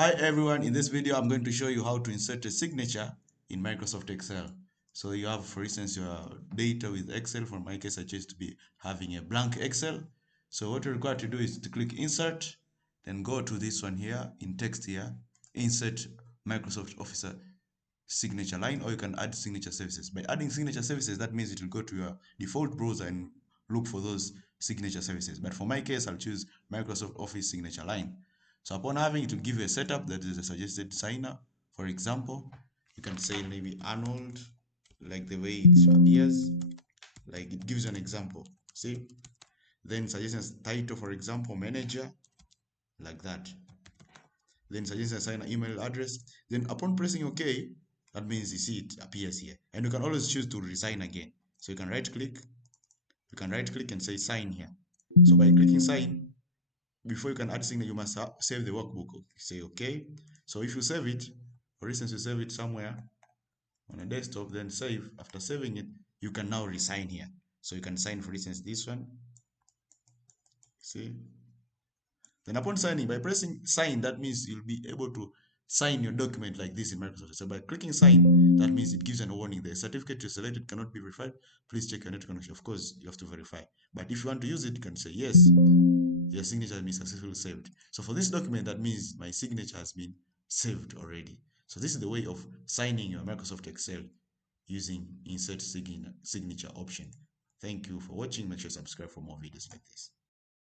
Hi everyone, in this video I'm going to show you how to insert a signature in Microsoft Excel. So you have, for instance, your data with Excel. For my case, I choose to be having a blank Excel. So what you're required to do is to click Insert, then go to this one here in text here, Insert Microsoft Office signature line, or you can add signature services. By adding signature services, that means it will go to your default browser and look for those signature services. But for my case, I'll choose Microsoft Office signature line. So upon having it will give you a setup that is a suggested signer. For example, you can say maybe Arnold, like the way it appears, like it gives you an example. See? Then suggestions title, for example, manager, like that. Then suggestions assign an email address. Then upon pressing OK, that means you see it appears here. And you can always choose to resign again. So you can right click and say sign here. So by clicking sign, before you can add signature, you must save the workbook. Say okay. So if you save it, for instance, you save it somewhere on a desktop, then save. After saving it, you can now resign here. So you can sign, for instance, this one. See? Then upon signing, by pressing sign, that means you'll be able to sign your document like this in Microsoft. So by clicking sign, that means it gives an warning. The certificate you selected cannot be verified. Please check your network connection. Of course, you have to verify. But if you want to use it, you can say yes. Your signature has been successfully saved. So for this document, that means my signature has been saved already. So this is the way of signing your Microsoft Excel using insert signature option. Thank you for watching. Make sure you subscribe for more videos like this.